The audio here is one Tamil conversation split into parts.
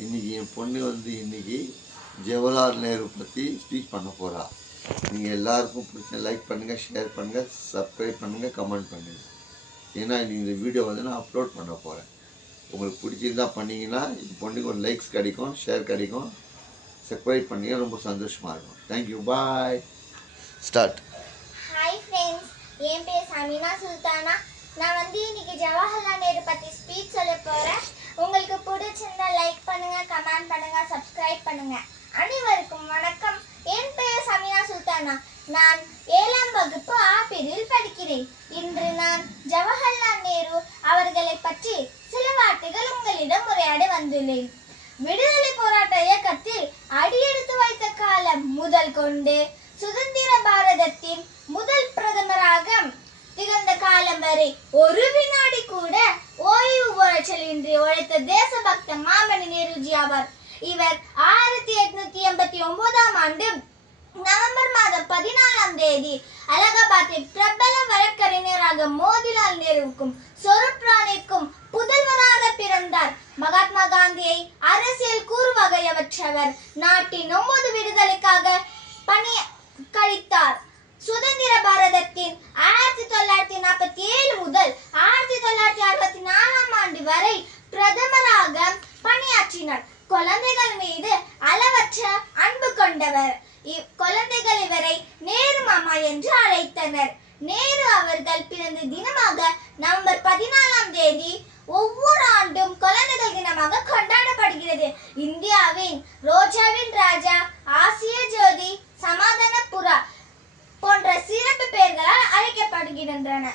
இன்றைக்கி என் பொண்ணு இன்றைக்கி ஜவஹர்லால் நேரு பற்றி ஸ்பீச் பண்ண போகிறா. நீங்கள் எல்லாருக்கும் பிடிச்ச லைக் பண்ணுங்கள், ஷேர் பண்ணுங்கள், சப்ஸ்கிரைப் பண்ணுங்கள், கமெண்ட் பண்ணுங்கள். ஏன்னா இந்த வீடியோ நான் அப்லோட் பண்ண போகிறேன். உங்களுக்கு பிடிச்சிருந்தா பண்ணிங்கன்னா என் பொண்ணுக்கு ஒரு லைக்ஸ் கிடைக்கும், ஷேர் கிடைக்கும். சப்ஸ்கிரைப் பண்ணிங்க, ரொம்ப சந்தோஷமாக இருக்கும். தேங்க்யூ, பாய். ஸ்டார்ட். ஹாய் ஃப்ரெண்ட்ஸ், என் பேர் சமீனா சுல்தானா. நான் இன்னைக்கு ஜவஹர்லால் நேரு பற்றி ஸ்பீச் சொல்ல போகிறேன். உங்களுக்கு பிடிச்சிருந்தா லைக் பண்ணுங்க, கமெண்ட் பண்ணுங்க, சப்ஸ்கிரைப் பண்ணுங்க. அனைவருக்கும் வணக்கம். என் பெயர் சமீனா சுல்தானா. நான் 7ஆம் வகுப்பு ஆ பிரிவில் படிக்கிறேன். இன்று நான் ஜவஹர்லால் நேரு அவர்களை பற்றி சில வார்த்தைகள் உங்களிடம் உரையாட வந்துள்ளேன். விடுதலை போராட்ட இயக்கத்தில் அடியெடுத்து வைத்த காலம் முதல் கொண்டு சுதந்திர பாரதத்தின் முதல் பிரதமராக திகழ்ந்த காலம் வரை ஒரு வினாடி கூட ஓய்வு உளைச்சலின்றி உழைத்த தேசபக்த மாமணி நேருஜி ஆவார். இவர் 1889ஆம் ஆண்டு நவம்பர் மாதம் 14ஆம் தேதி அலகாபாத்தில் பிரபல வழக்கறிஞராக மோதிலால் நேருவுக்கும் சொரூப் ராணிக்கும் புதல்வராக பிறந்தார். மகாத்மா காந்தியை அரசியல் கூறுவகையவற்றவர். நாட்டின் 9 விடுதலைக்காக பணி கழித்தார். சுதந்திர பாரதத்தின் 1947 முதல் 1964ஆம் ஆண்டு வரை பிரதமராக பணியாற்றினார். குழந்தைகள் மீது அளவற்ற அன்பு கொண்டவர். குழந்தைகள் இவரை நேரு மாமா என்று அழைத்தனர். நேரு அவர்கள் பிறந்த தினமாக நவம்பர் 14ஆம் தேதி ஒவ்வொரு ஆண்டும் குழந்தைகள் தினமாக கொண்டாடப்படுகிறது. இந்தியாவின் ரோஜாவின் ராஜா, ஆசிய ஜோதி, சமாதான புறா போன்ற சிறப்பு பெயர்களால் அழைக்கப்படுகின்றன.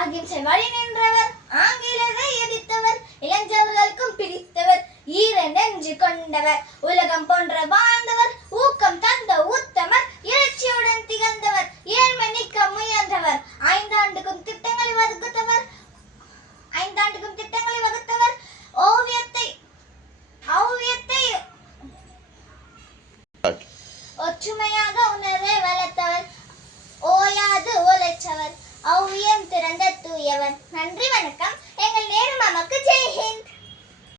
அகிம்சை வழி நின்றவர், ஆங்கிலேயரை எதிர்த்தவர், இளைஞர்களுக்கும் பிடித்தவர், ஈர நெஞ்சு கொண்டவர், உலகம் போன்ற வாழ்ந்தவர், ஊக்கம் தந்த உத்தமர், எழுச்சியுடன் திகழ்ந்தவர், ஏழ்மை நீக்க முயன்றவர், ஐந்தாண்டுக்கும் திட்டங்களை வகுத்தவர், ஓவியத்தை ஒற்றுமையாக உணர்வை வளர்த்தவர், ஓயாது உழைச்சவர், ஓவியம் திறந்த தூயவர். நன்றி.